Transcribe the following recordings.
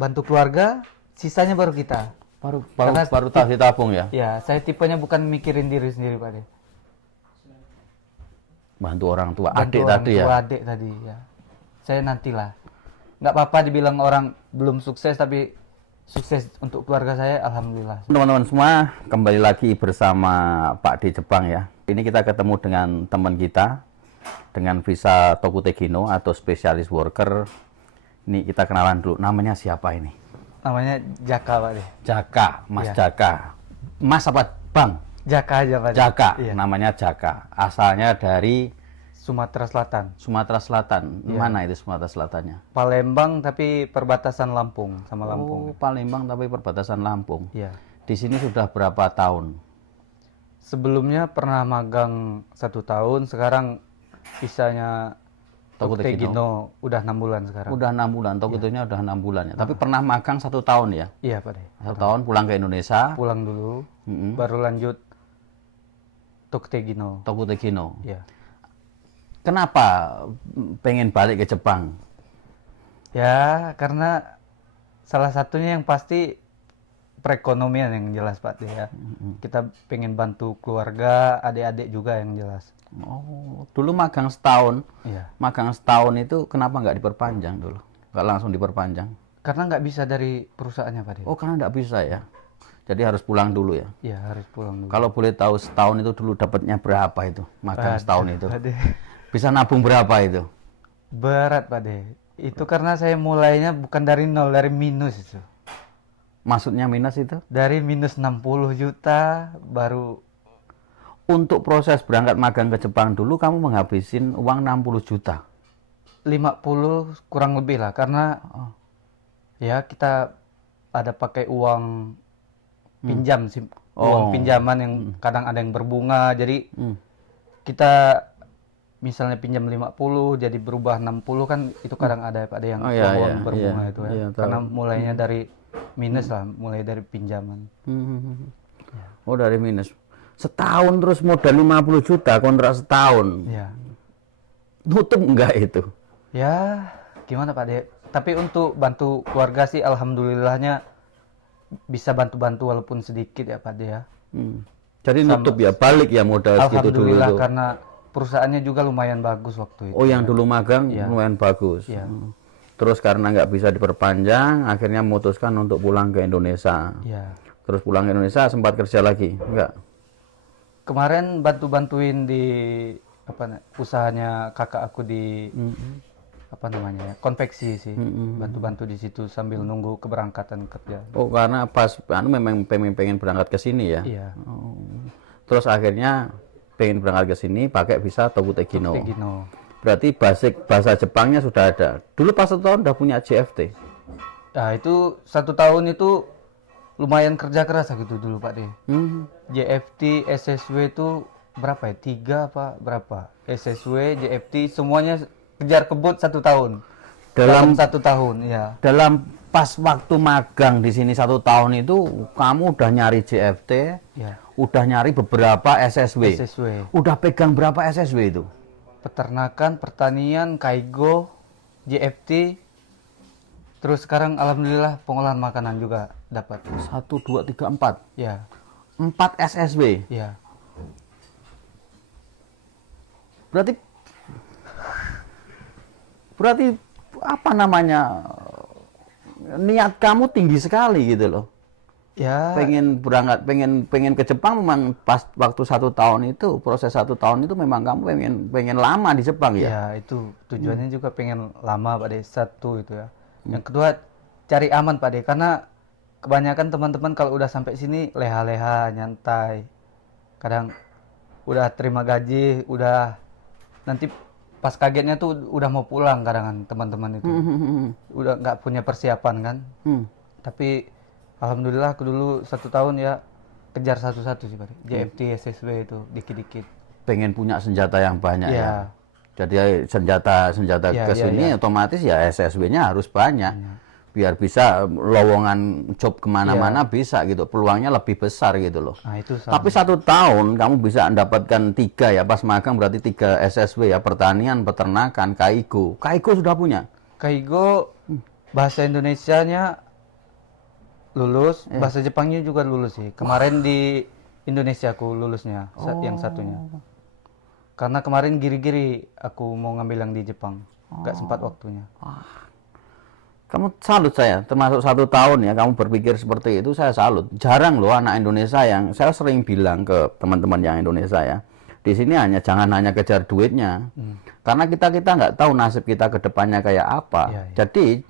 bantu keluarga, sisanya baru kita. Baru tahu ditabung ya? Ya, saya tipenya bukan mikirin diri sendiri Pak De. Bantu orang tua, Bantu adik orang tadi tua, ya? adik tadi ya. Saya nantilah. Nggak apa-apa dibilang orang belum sukses, tapi sukses untuk keluarga saya, alhamdulillah. Teman-teman semua, kembali lagi bersama Pak di Jepang ya. Ini kita ketemu dengan teman kita dengan visa Tokutegino atau Specialist Worker. Ini kita kenalan dulu. Namanya siapa ini? Namanya Jaka Pak De. Jaka, Mas Iya. Jaka. Mas apa Bang? Jaka aja Pak De. Jaka, Iya. namanya Jaka. Asalnya dari Sumatera Selatan. Sumatera Selatan. Iya. Mana itu Sumatera Selatannya? Palembang tapi perbatasan Lampung sama Oh, Lampung. Palembang tapi perbatasan Lampung. Iya. Di sini sudah berapa tahun? Sebelumnya pernah magang 1 tahun, sekarang visanya Tokutegino udah 6 bulan sekarang. Udah 6 bulan, Tokutegino udah 6 bulan ya. Tapi pernah magang 1 tahun ya? Iya Pak De. 1 tahun pulang ke Indonesia, Pulang dulu, Mm-mm. baru lanjut Tokutegino. Tokutegino. Iya. Kenapa pengen balik ke Jepang? Ya, karena salah satunya yang pasti perekonomian yang jelas Pak De ya. Kita pengen bantu keluarga, adik-adik juga yang jelas. Oh, dulu magang setahun. Iya. Magang setahun itu kenapa nggak diperpanjang dulu? Nggak langsung diperpanjang? Karena nggak bisa dari perusahaannya Pak De. Oh, karena nggak bisa ya. Jadi harus pulang dulu ya. Iya, harus pulang dulu. Kalau boleh tahu setahun itu dulu dapatnya berapa itu? Magang setahun itu. Pak De. Bisa nabung berapa itu? Berat Pak De. Itu karena saya mulainya bukan dari nol, dari minus itu. Maksudnya minus itu? Dari minus 60 juta baru Untuk proses berangkat magang ke Jepang dulu kamu menghabisin uang 60 juta. 50 kurang lebih lah, karena ya kita ada pakai uang pinjam sih, uang pinjaman yang kadang ada yang berbunga, jadi kita misalnya pinjam 50 jadi berubah 60 kan, itu kadang ada yang Oh, iya, uang iya, berbunga iya, itu ya. iya, tahu. Karena mulainya dari minus lah, mulai dari pinjaman. Oh, dari minus. Setahun terus modal 50 juta kontrak setahun. Ya. Nutup enggak itu? Ya, gimana Pak De? Tapi untuk bantu keluarga sih alhamdulillahnya bisa bantu-bantu walaupun sedikit ya Pak De ya. Jadi nutup ya, balik ya modal segitu dulu Alhamdulillah itu. karena perusahaannya juga lumayan bagus waktu itu. Oh, yang dulu magang lumayan bagus. Iya. Terus karena nggak bisa diperpanjang, akhirnya memutuskan untuk pulang ke Indonesia. Ya. Terus pulang ke Indonesia sempat kerja lagi? Enggak? Kemarin bantu-bantuin di usahanya kakak aku di apa namanya ya, konveksi sih. Bantu-bantu di situ sambil nunggu keberangkatan kerja. Oh, karena pas memang pengen berangkat ke sini ya. Iya. Oh. Terus akhirnya pengen berangkat ke sini pakai visa Tokutegino. Tokutegino. Berarti basic bahasa Jepangnya sudah ada. Dulu pas 1 tahun udah punya JFT. Nah, itu 1 tahun itu lumayan kerja keras gitu dulu Pak De. JFT, SSW itu berapa ya? 3 apa berapa? SSW, JFT semuanya kejar kebut 1 tahun. Dalam 1 tahun, ya. Dalam pas waktu magang di sini 1 tahun itu kamu udah nyari JFT, Ya. udah nyari beberapa SSW. SSW. Udah pegang berapa SSW itu? Peternakan, pertanian, kaigo, JFT. Terus sekarang alhamdulillah pengolahan makanan juga dapat. 1, 2, 3, 4. Ya. 4 SSW. Ya. Berarti apa namanya, niat kamu tinggi sekali gitu loh. Ya. Pengen berangkat, pengen ke Jepang memang pas waktu 1 tahun itu, proses 1 tahun itu memang kamu pengen lama di Jepang ya. Ya, itu tujuannya juga pengen lama Pak De, 1 itu ya. Yang kedua cari aman Pak De, karena kebanyakan teman-teman kalau udah sampai sini leha-leha, nyantai. Kadang udah terima gaji, udah nanti pas kagetnya tuh udah mau pulang kadang teman-teman itu. Udah nggak punya persiapan kan. Tapi alhamdulillah aku dulu 1 tahun ya kejar satu-satu sih Pak De. JFT, SSW itu dikit-dikit. Pengen punya senjata yang banyak Iya. ya. Jadi senjata Iya, ke sini iya. otomatis ya SSW-nya harus banyak. Biar bisa lowongan job kemana-mana bisa gitu. Peluangnya lebih besar gitu loh. Nah, itu Tapi 1 tahun kamu bisa mendapatkan 3 ya. Pas magang berarti 3 SSW ya. Pertanian, peternakan, kaigo. Kaigo sudah punya? Kaigo bahasa Indonesianya lulus, bahasa Jepangnya juga lulus sih. Kemarin di Indonesia aku lulusnya, yang satunya. Karena kemarin giri-giri aku mau ngambil yang di Jepang, nggak sempat waktunya. Kamu salut saya, termasuk 1 tahun ya kamu berpikir seperti itu, saya salut. Jarang loh anak Indonesia yang, saya sering bilang ke teman-teman yang Indonesia ya, di sini jangan hanya kejar duitnya, karena kita nggak tahu nasib kita ke depannya kayak apa. Iya. Jadi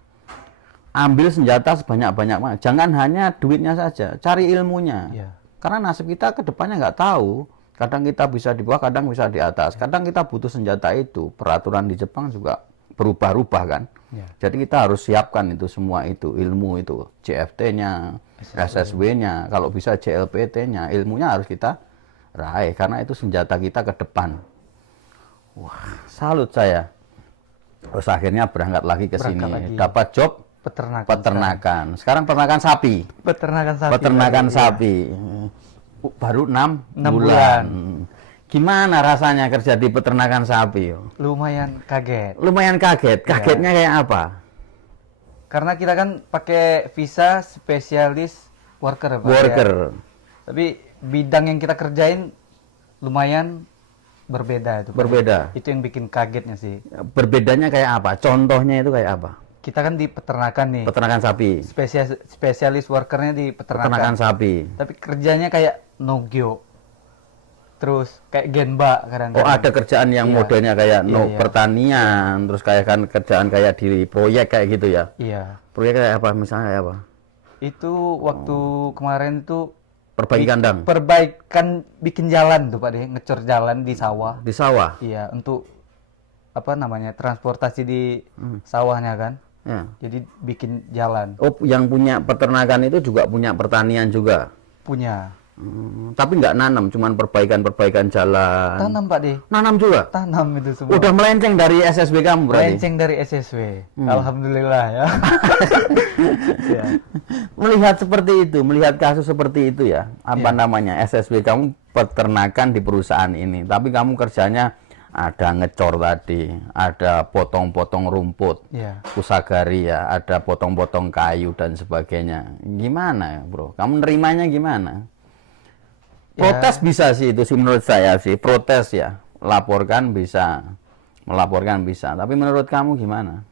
ambil senjata sebanyak-banyaknya, jangan hanya duitnya saja, cari ilmunya. Iya. Karena nasib kita ke depannya nggak tahu. Kadang kita bisa di bawah, kadang bisa di atas. Kadang kita butuh senjata itu. Peraturan di Jepang juga berubah-ubah kan. Iya. Jadi kita harus siapkan itu semua itu, ilmu itu, CFT-nya, SSW-nya, kalau bisa JLPT-nya, ilmunya harus kita raih karena itu senjata kita ke depan. Wah, salut saya. Terus akhirnya berangkat lagi ke Berangkat sini, lagi. dapat job Peternakan. Sekarang peternakan sapi. Peternakan sapi. Peternakan tadi, sapi. Baru 6 6 bulan. bulan. Gimana rasanya kerja di peternakan sapi? Lumayan kaget. Lumayan kaget. Kagetnya kayak apa? Karena kita kan pakai visa spesialis worker, Pak, ya. Worker. Tapi bidang yang kita kerjain lumayan berbeda itu, Pak. Berbeda. Itu yang bikin kagetnya sih. Berbedanya kayak apa? Contohnya itu kayak apa? Kita kan di peternakan nih. Peternakan sapi. Spesialis workernya di Peternakan peternakan. sapi. Tapi kerjanya kayak nogyo. Terus kayak genba Oh, kadang-kadang. ada kerjaan yang Iya. modelnya kayak Iya, iya. pertanian, terus kayak kan kerjaan kayak di proyek kayak gitu ya. Iya. Proyek kayak apa misalnya kayak apa? Itu waktu kemarin tuh Perbaiki kandang perbaikan bikin jalan tuh Pak deh, ngecor jalan di sawah. di sawah. Iya, untuk apa namanya? Transportasi di sawahnya kan. Ya. Jadi bikin jalan. Oh, yang punya peternakan itu juga punya pertanian juga. Punya. Tapi nggak nanam, cuman perbaikan jalan. Tanam Pak deh. Nanam juga. Tanam itu semua. Udah melenceng dari SSB kamu berarti. Melenceng dari SSW. Alhamdulillah ya. Ya. Melihat seperti itu, melihat kasus seperti itu ya. Apa namanya? SSB kamu peternakan di perusahaan ini, tapi kamu kerjanya ada ngecor tadi, ada potong-potong rumput, Iya. kusagari ya, ada potong-potong kayu dan sebagainya. Gimana ya, Bro? Kamu nerimanya gimana? Protes bisa sih itu sih menurut saya sih, protes ya. Laporkan bisa, melaporkan bisa. Tapi menurut kamu gimana?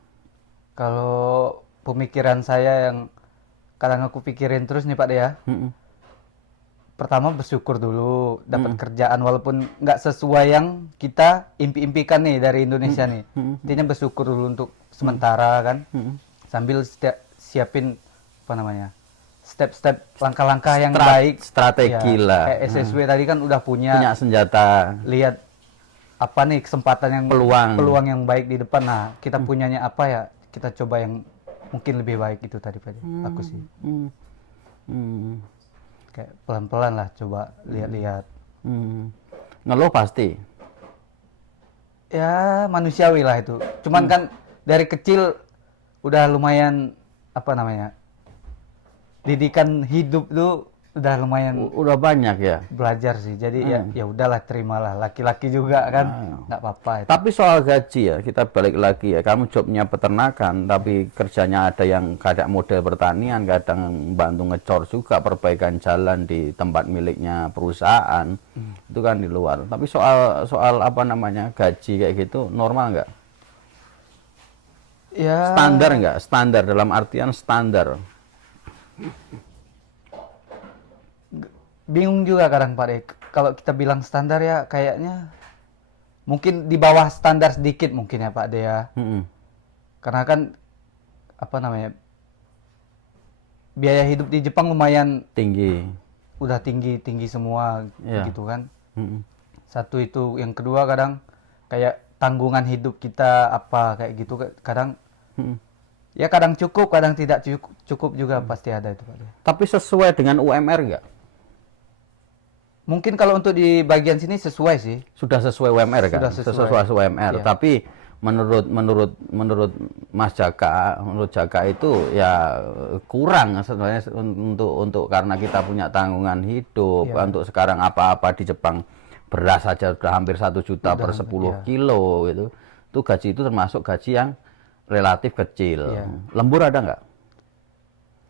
Kalau pemikiran saya yang kadang aku pikirin terus nih Pak deh ya. Mm-mm. Pertama bersyukur dulu dapat kerjaan walaupun nggak sesuai yang kita impi-impikan nih dari Indonesia nih. Intinya bersyukur dulu untuk sementara kan. Sambil siapin apa namanya? Step-step langkah-langkah yang baik. Strategi Ya, lah. Kayak SSW tadi kan udah Punya punya senjata. lihat apa nih kesempatan yang Peluang. yang baik di depan. Nah, kita punyanya apa ya? Kita coba yang mungkin lebih baik itu tadi Pak. Aku sih. Hmm. Hmm. Kayak pelan-pelan lah coba lihat-lihat. Hmm. Ngeluh pasti. Ya manusiawi lah itu. Cuman kan dari kecil udah lumayan apa namanya? Didikan hidup tuh udah lumayan Udah banyak ya. belajar sih. Jadi ya udahlah terimalah. Laki-laki juga kan nggak apa-apa itu. Tapi soal gaji ya, kita balik lagi ya. Kamu jobnya peternakan, tapi kerjanya ada yang kayak model pertanian, kadang bantu ngecor juga, perbaikan jalan di tempat miliknya perusahaan. Itu kan di luar. Tapi soal apa namanya gaji kayak gitu normal nggak? Ya Standar nggak? Standar dalam artian standar. bingung juga kadang Pak Dek. Kalau kita bilang standar ya kayaknya mungkin di bawah standar sedikit mungkin ya Pak Dek ya. Mm-mm. Karena kan apa namanya? Biaya hidup di Jepang lumayan Tinggi. udah tinggi semua Iya. gitu kan. Mm-mm. Satu itu, yang kedua kadang kayak tanggungan hidup kita apa kayak gitu kadang Mm-mm. ya kadang cukup, kadang tidak cukup juga pasti ada itu Pak Dek. Tapi sesuai dengan UMR nggak? Mungkin kalau untuk di bagian sini sesuai sih. Sudah sesuai UMR kan? Sudah sesuai. UMR. Iya. Tapi menurut Mas Jaka, menurut Jaka itu ya kurang sebenarnya untuk karena kita punya tanggungan hidup. Iya. Untuk sekarang apa-apa di Jepang beras saja sudah hampir 1 juta per 10 iya. kilo gitu. Itu gaji itu termasuk gaji yang relatif kecil. Iya. Lembur ada nggak?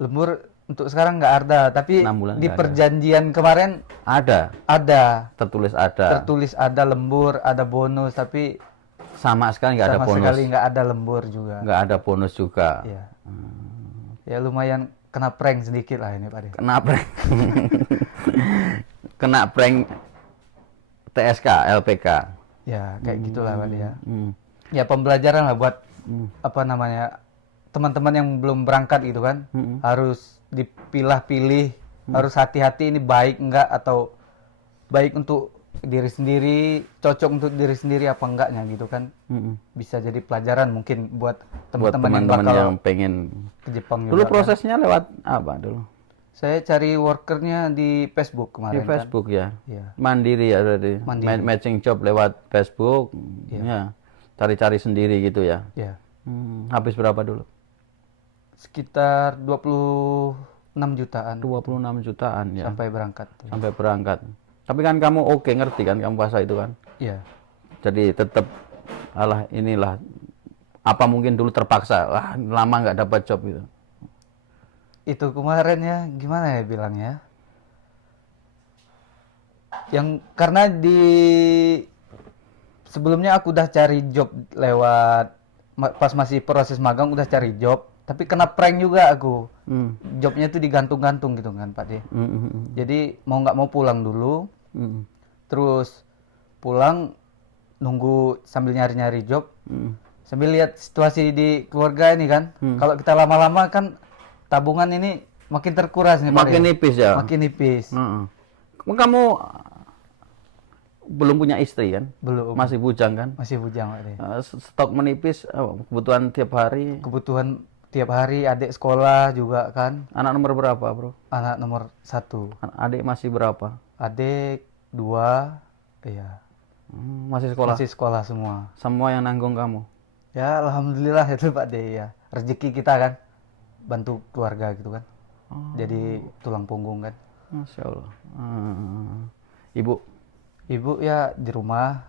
Lembur Untuk sekarang nggak ada, tapi 6 bulan di nggak ada. perjanjian kemarin Ada, ada tertulis ada lembur, ada bonus, tapi sama sekali nggak ada sama bonus, sekali nggak ada lembur juga. nggak ada bonus juga. Iya. Ya lumayan kena prank sedikit lah ini Pak De. Kena prank, kena prank TSK, LPK. Ya kayak gitulah Pak De ya. Hmm. Ya pembelajaran lah buat apa namanya teman-teman yang belum berangkat gitu kan, harus dipilah-pilih, harus hati-hati ini baik enggak atau baik untuk diri sendiri, cocok untuk diri sendiri apa enggaknya gitu kan. Bisa jadi pelajaran mungkin buat Buat teman-teman yang teman-teman bakal yang pengen. ke Jepang Dulu juga kan. prosesnya lewat apa dulu? Saya cari workernya di Facebook Di kemarin kan. Facebook ya. Iya. Mandiri ya berarti. Mandiri. Matching job lewat Facebook. Ya. Cari-cari sendiri gitu ya. Ya. Habis berapa dulu? Sekitar 26 jutaan 26 jutaan ya. sampai berangkat. Sampai berangkat. Tapi kan kamu oke ngerti kan kamu bahasa itu kan. Iya. Jadi tetap alah inilah apa mungkin dulu terpaksa. Wah, lama nggak dapat job itu. Itu kemarin ya gimana ya bilangnya? Yang karena di sebelumnya aku udah cari job lewat pas masih proses magang udah cari job, tapi kena prank juga aku. Jobnya tuh digantung-gantung gitu kan Pak De. Jadi mau nggak mau pulang dulu, terus pulang nunggu sambil nyari-nyari job, sambil lihat situasi di keluarga ini kan. Kalau kita lama-lama kan tabungan ini makin terkuras nih Pak Makin De. nipis ya. Makin nipis. Kamu belum punya istri kan? Belum. Masih bujang kan? Masih bujang Pak De. Stok menipis, kebutuhan tiap hari. Kebutuhan tiap hari, adik sekolah juga kan. Anak nomor berapa, bro? Anak nomor 1. Adik masih berapa? Adik 2. Iya. Masih sekolah? Masih sekolah semua. Semua yang nanggung kamu? Ya alhamdulillah itu Pak De ya. Rezeki kita kan. Bantu keluarga gitu kan. Jadi tulang punggung kan. Masya Allah. Ibu? Ibu ya di rumah.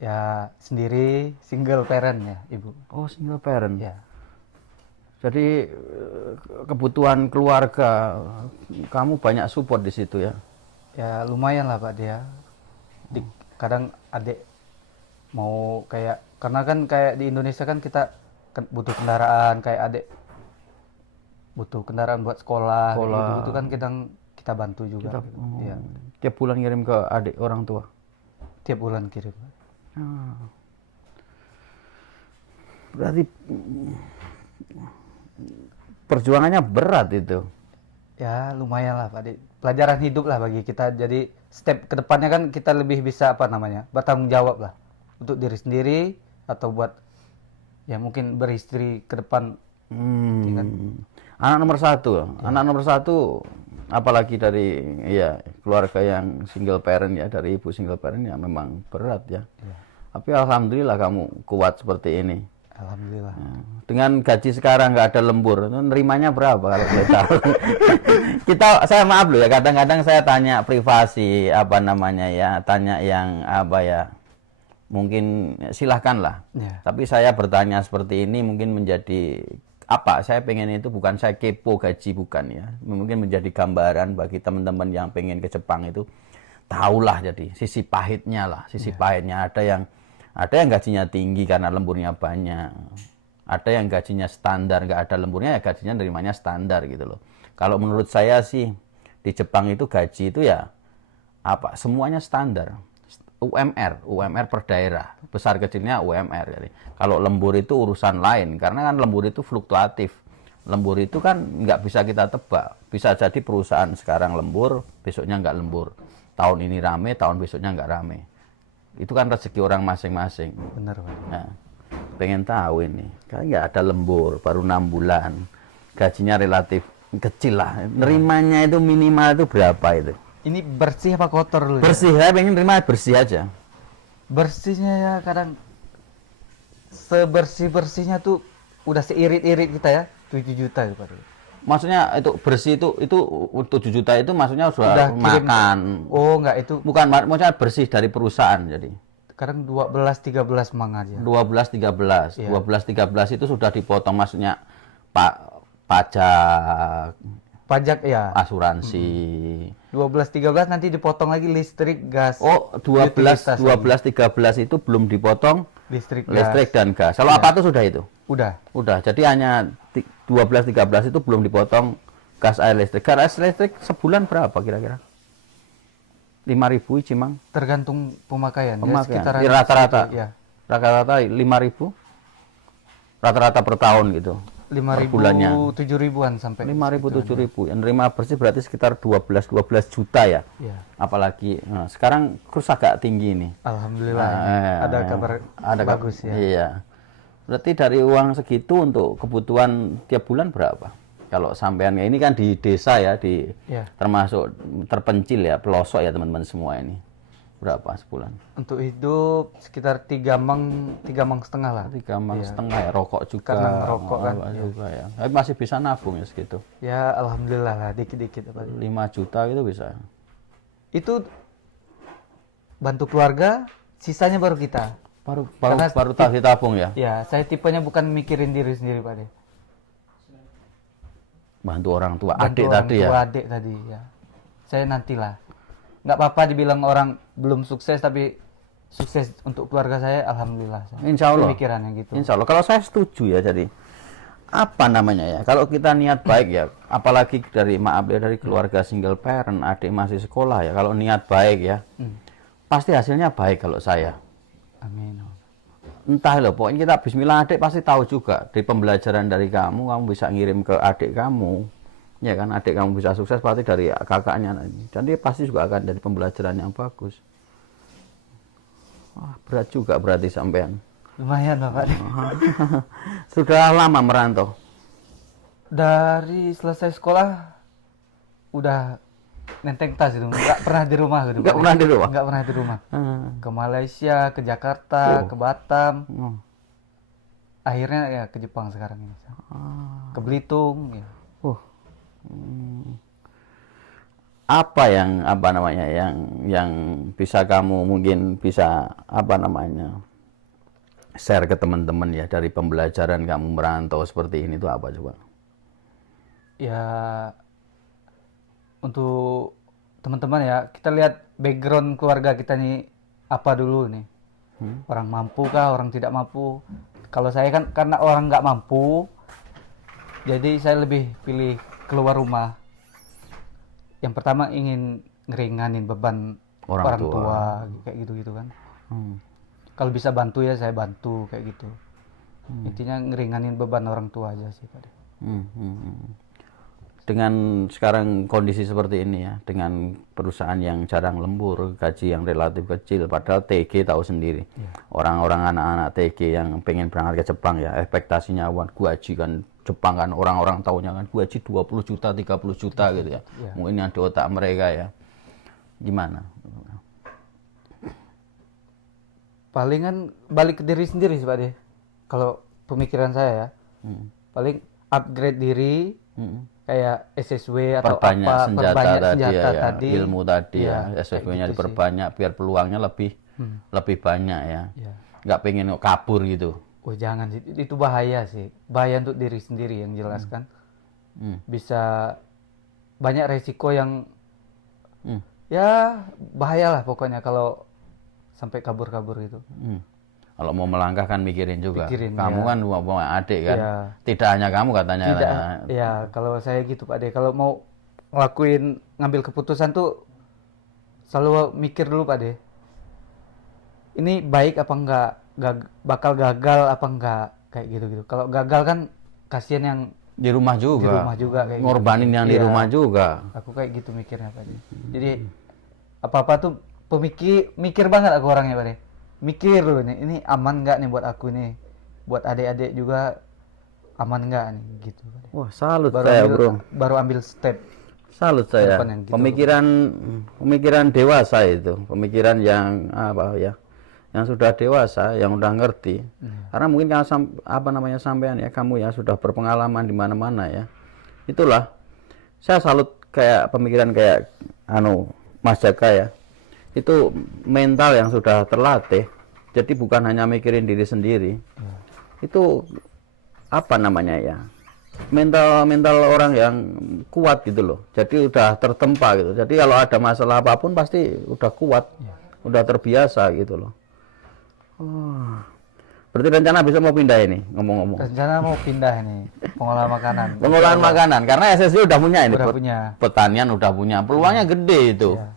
Ya sendiri, single parent ya ibu. Oh, single parent. Ya. Jadi kebutuhan keluarga kamu banyak support di situ ya? Ya lumayan lah Pak De ya. Kadang adik mau kayak, karena kan kayak di Indonesia kan kita butuh kendaraan, kayak adik butuh kendaraan buat sekolah, gitu kan kita bantu juga. Iya. Tiap bulan ngirim ke adik orang tua? Tiap bulan kirim. Berarti perjuangannya berat itu. Ya lumayan lah Pak De. Pelajaran hidup lah bagi kita. Jadi step kedepannya kan kita lebih bisa apa namanya, bertanggung jawab lah untuk diri sendiri atau buat ya mungkin beristri ke depan. Anak nomor 1, anak nomor 1, apalagi dari ya keluarga yang single parent ya, dari ibu single parent ya memang berat ya. Tapi alhamdulillah kamu kuat seperti ini. Alhamdulillah. Dengan gaji sekarang nggak ada lembur, nerimanya berapa kalau saya tahu? Saya maaf loh ya, kadang-kadang saya tanya privasi apa namanya ya, tanya yang apa ya, mungkin silahkanlah. Tapi saya bertanya seperti ini mungkin menjadi apa? Saya pengen itu bukan saya kepo gaji bukan ya, mungkin menjadi gambaran bagi teman-teman yang pengen ke Jepang itu, tahulah jadi sisi pahitnya lah, sisi pahitnya ada yang gajinya tinggi karena lemburnya banyak. Ada yang gajinya standar, nggak ada lemburnya ya gajinya nerimanya standar gitu loh. Kalau menurut saya sih di Jepang itu gaji itu ya apa semuanya standar. UMR per daerah, besar kecilnya UMR. Jadi kalau lembur itu urusan lain, karena kan lembur itu fluktuatif. Lembur itu kan nggak bisa kita tebak. Bisa jadi perusahaan sekarang lembur, besoknya nggak lembur. Tahun ini rame, tahun besoknya nggak rame. Itu kan rezeki orang masing-masing. Benar Pak. Nah, pengen tahu ini, kan nggak ada lembur, baru 6 bulan, gajinya relatif kecil lah. Nerimanya itu minimal itu berapa itu? Ini bersih apa kotor dulu? Bersih, saya pengen terima bersih aja. Bersihnya ya kadang sebersih-bersihnya tuh udah seirit-irit kita ya, 7 juta gitu Pak. Maksudnya itu bersih itu 7 juta itu maksudnya sudah kirim, makan. Oh enggak, itu Bukan, maksudnya bersih dari perusahaan jadi. kadang 12-13 mang aja. 12-13. Iya. 12-13 itu sudah dipotong maksudnya pajak, pajak ya. asuransi. 12-13 nanti dipotong lagi listrik, gas. Oh, 12 utilitas 13 itu belum dipotong listrik, gas. listrik dan gas. Kalau apa tuh sudah itu? Udah. Udah. Jadi hanya 12 13 itu belum dipotong gas, air listrik. Gas air listrik sebulan berapa kira-kira? 5.000 Cimang. Tergantung pemakaian. Ya, Pemakaian. sekitaran Rata-rata. segitu, ya. Rata-rata 5.000. Rata-rata per tahun gitu. 5.000, bulannya. 7.000-an sampai 5.000 7.000. Yang nerima bersih berarti sekitar 12 juta ya. Ya. Apalagi sekarang kurs agak tinggi nih. Alhamdulillah. Nah, Ada kabar bagus ya. Iya. Berarti dari uang segitu untuk kebutuhan tiap bulan berapa? Kalau sampean ini kan di desa ya, Ya. termasuk terpencil ya, pelosok ya teman-teman semua ini. Berapa sebulan? Untuk hidup sekitar 3 mang setengah lah. 3 mang Iya. setengah ya, rokok juga. Karena ngerokok kan, rokok iya. juga ya. Tapi masih bisa nabung ya segitu. Ya alhamdulillah lah, dikit-dikit. 5 juta itu bisa. Itu bantu keluarga, sisanya baru kita. Karena Baru tahu ditabung ya. Ya, saya tipenya bukan mikirin diri sendiri Pak De. Bantu orang tua, Bantu adik orang tadi tua, ya. adik tadi ya. Saya nantilah. Nggak apa-apa dibilang orang belum sukses, tapi sukses untuk keluarga saya, alhamdulillah. Insya Allah. Pemikirannya gitu. Insya Allah. Kalau saya setuju ya, jadi apa namanya ya? Kalau kita niat baik ya, apalagi dari dari keluarga single parent, adik masih sekolah ya. Kalau niat baik ya, pasti hasilnya baik kalau saya. Amin. Entah loh, pokoknya kita Bismillah adik pasti tahu juga di pembelajaran dari kamu bisa ngirim ke adik kamu, ya kan? Adik kamu bisa sukses pasti dari kakaknya, dan dia pasti juga akan dari pembelajaran yang bagus. Wah, berat juga berarti sampean. Lumayan Bapak De. Sudah lama merantau? Dari selesai sekolah udah nenteng tas itu, nggak pernah di rumah gitu. Nggak Pak De. pernah di rumah? Nggak pernah di rumah. Hmm. Ke Malaysia, ke Jakarta, ke Batam. Oh. Akhirnya ya ke Jepang sekarang ini. Ah. Ke Belitung ya. Apa yang namanya yang bisa kamu mungkin bisa share ke teman-teman ya dari pembelajaran kamu merantau seperti ini itu apa coba? Ya untuk teman-teman ya, kita lihat background keluarga kita nih apa dulu nih. Orang mampu kah, orang tidak mampu. Kalau saya kan karena orang nggak mampu, jadi saya lebih pilih keluar rumah. Yang pertama ingin ngeringanin beban orang tua kayak gitu-gitu kan. Kalau bisa bantu ya saya bantu kayak gitu. Intinya ngeringanin beban orang tua aja sih Pak. Dengan sekarang kondisi seperti ini ya, dengan perusahaan yang jarang lembur, gaji yang relatif kecil, padahal TG tahu sendiri. Orang-orang anak-anak TG yang pengen berangkat ke Jepang ya, ekspektasinya gaji kan Jepang kan, orang-orang tahunya kan gaji 20 juta, 30 juta gitu ya. Mungkin yang di otak mereka ya. Gimana? Palingan balik ke diri sendiri sih Pak De. Kalau pemikiran saya ya, paling upgrade diri, kayak SSW atau perbanyak apa, senjata perbanyak tadi ya, tadi, ilmu tadi ya, ya SSW-nya kayak gitu diperbanyak biar peluangnya lebih banyak ya. Nggak pengen kabur gitu. Oh jangan sih, itu bahaya sih, bahaya untuk diri sendiri yang jelas kan. Bisa banyak resiko yang ya bahaya lah pokoknya kalau sampai kabur-kabur gitu. Kalau mau melangkah kan mikirin juga. Pikirin, Kamu ya. kan mau adik kan. Ya. Tidak hanya kamu katanya. Tidak, ya kalau saya gitu Pak De, kalau mau ngelakuin ngambil keputusan tuh selalu mikir dulu Pak De. Ini baik apa enggak, bakal gagal apa enggak kayak gitu-gitu. Kalau gagal kan kasihan yang di rumah juga. di rumah juga kayak ngorbanin gitu. yang di Iya, rumah juga. Aku kayak gitu mikirnya Pak De. Jadi apa-apa tuh mikir banget aku orangnya Pak De. Mikir dulu nih, ini aman nggak nih buat aku nih, buat adik-adik juga aman nggak nih gitu. Wah, salut saya bro. Baru ambil step. Salut saya. Depan yang gitu. Pemikiran dewasa itu, pemikiran yang apa ya, yang sudah dewasa, yang udah ngerti. Karena mungkin kalau sampean ya, kamu yang sudah berpengalaman di mana-mana ya. Itulah, saya salut kayak pemikiran kayak Mas Jaka ya. Itu mental yang sudah terlatih, jadi bukan hanya mikirin diri sendiri. Itu mental orang yang kuat gitu loh. Jadi udah tertempa gitu. Jadi kalau ada masalah apapun pasti udah kuat, udah terbiasa gitu loh. Oh. Berarti rencana bisa mau pindah ini, ngomong-ngomong. Rencana mau pindah ini, pengolahan makanan. Pengolahan makanan, karena SSW udah punya ini. Udah punya. Pertanian udah punya, peluangnya gede itu. Iya.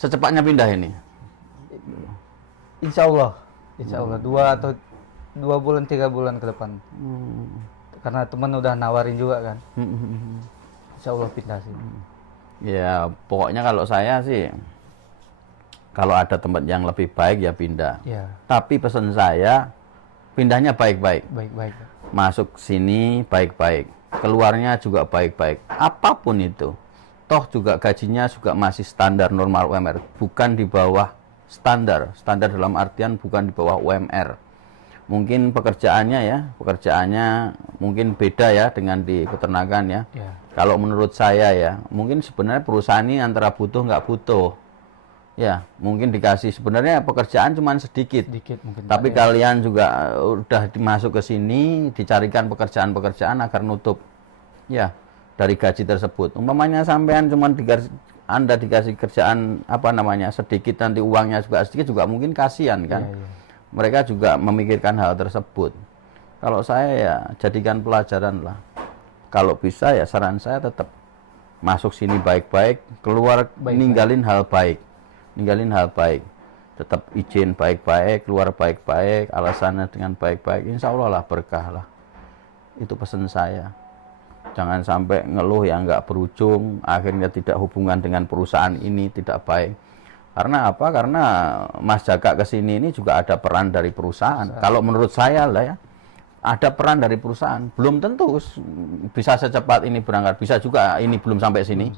Secepatnya pindah ini. Insya Allah 2 bulan 3 bulan ke depan. Karena teman udah nawarin juga kan. Insya Allah pindah sih. Ya pokoknya kalau saya sih, kalau ada tempat yang lebih baik ya pindah. Iya. Tapi pesan saya, pindahnya baik-baik. Baik-baik. Masuk sini baik-baik, keluarnya juga baik-baik. Apapun itu, toh juga gajinya juga masih standar normal UMR, bukan di bawah standar. Standar dalam artian bukan di bawah UMR. Mungkin pekerjaannya mungkin beda ya dengan di peternakan ya. Iya. Kalau menurut saya ya, mungkin sebenarnya perusahaan ini antara butuh nggak butuh. Ya, mungkin dikasih sebenarnya pekerjaan cuma sedikit Mungkin. tapi kalian juga udah masuk ke sini, dicarikan pekerjaan-pekerjaan agar nutup ya dari gaji tersebut. Umpamanya sampean cuma Anda dikasih kerjaan sedikit, nanti uangnya juga sedikit, juga mungkin kasihan kan. Iya. Mereka juga memikirkan hal tersebut. Kalau saya ya jadikan pelajaran lah. Kalau bisa ya saran saya tetap masuk sini baik-baik, keluar ninggalin hal baik. Tetap izin baik-baik, keluar baik-baik, alasannya dengan baik-baik, insya Allah lah berkah lah. Itu pesan saya. Jangan sampai ngeluh yang nggak berujung, akhirnya tidak hubungan dengan perusahaan ini, tidak baik. Karena apa? Karena Mas Jaka kesini ini juga ada peran dari perusahaan. Kalau menurut saya lah ya, ada peran dari perusahaan. Belum tentu bisa secepat ini berangkat, bisa juga ini belum sampai sini.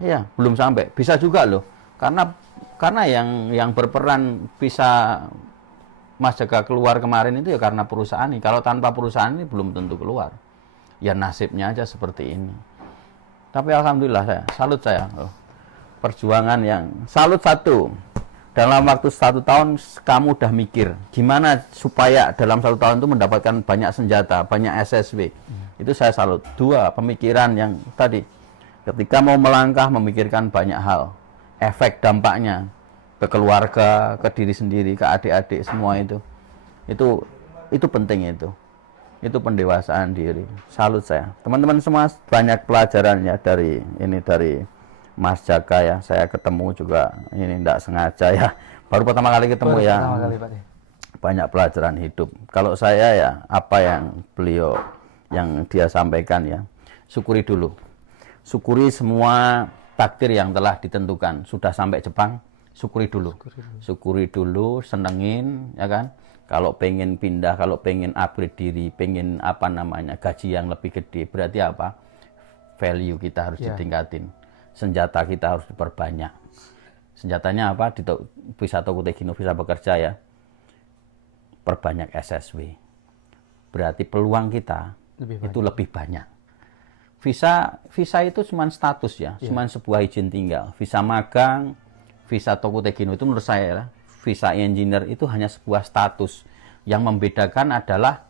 Iya, belum sampai. Bisa juga loh. Karena yang berperan bisa Mas Jaka keluar kemarin itu ya karena perusahaan ini. Kalau tanpa perusahaan ini belum tentu keluar. Ya nasibnya aja seperti ini. Tapi alhamdulillah salut saya. Perjuangan yang salut satu. Dalam waktu 1 tahun kamu udah mikir gimana supaya dalam 1 tahun itu mendapatkan banyak senjata, banyak SSW. Itu saya salut. 2, pemikiran yang tadi. Ketika mau melangkah memikirkan banyak hal. Efek dampaknya ke keluarga, ke diri sendiri, ke adik-adik semua itu penting itu pendewasaan diri. Salut saya. Teman-teman semua banyak pelajarannya dari Mas Jaka ya. Saya ketemu juga ini tidak sengaja ya. Baru pertama kali ketemu ya. Banyak pelajaran hidup. Kalau saya ya apa yang dia sampaikan ya. Syukuri dulu. Syukuri semua takdir yang telah ditentukan. Sudah sampai Jepang, syukuri dulu, senengin ya kan. Kalau pengen pindah, kalau pengen upgrade diri, pengen gaji yang lebih gede, berarti apa? Value kita harus ditingkatin. Senjata kita harus diperbanyak. Senjatanya apa? Di Visa Tokutegino, Visa Bekerja ya. Perbanyak SSW. Berarti peluang kita itu lebih banyak. Visa itu cuma status ya, cuma sebuah izin tinggal. Visa magang, Visa Tokutegino itu menurut saya ya, Visa engineer itu hanya sebuah status. Yang membedakan adalah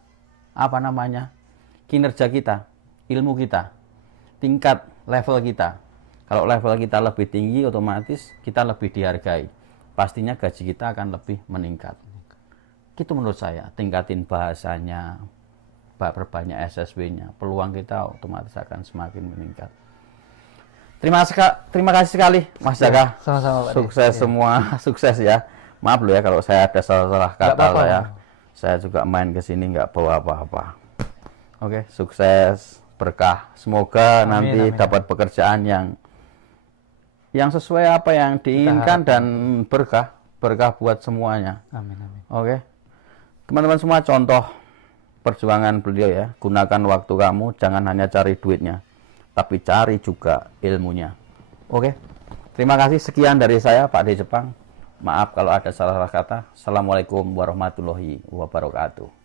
kinerja kita, ilmu kita, tingkat level kita. Kalau level kita lebih tinggi, otomatis kita lebih dihargai. Pastinya gaji kita akan lebih meningkat. Itu menurut saya, tingkatin bahasanya, perbanyak SSW-nya, peluang kita otomatis akan semakin meningkat. Terima kasih sekali Mas Jaka. Sama-sama Pak. Sukses semua, sukses ya. Maaf loh ya kalau saya ada salah kata lah ya. Saya juga main ke sini nggak bawa apa-apa. Oke, sukses, berkah. Semoga nanti dapat pekerjaan yang sesuai apa yang diinginkan dan berkah buat semuanya. Amin. Oke. Teman-teman semua, contoh perjuangan beliau ya. Gunakan waktu kamu, jangan hanya cari duitnya, tapi cari juga ilmunya. Oke. Terima kasih, sekian dari saya Pak D Jepang. Maaf kalau ada salah kata. Assalamualaikum warahmatullahi wabarakatuh.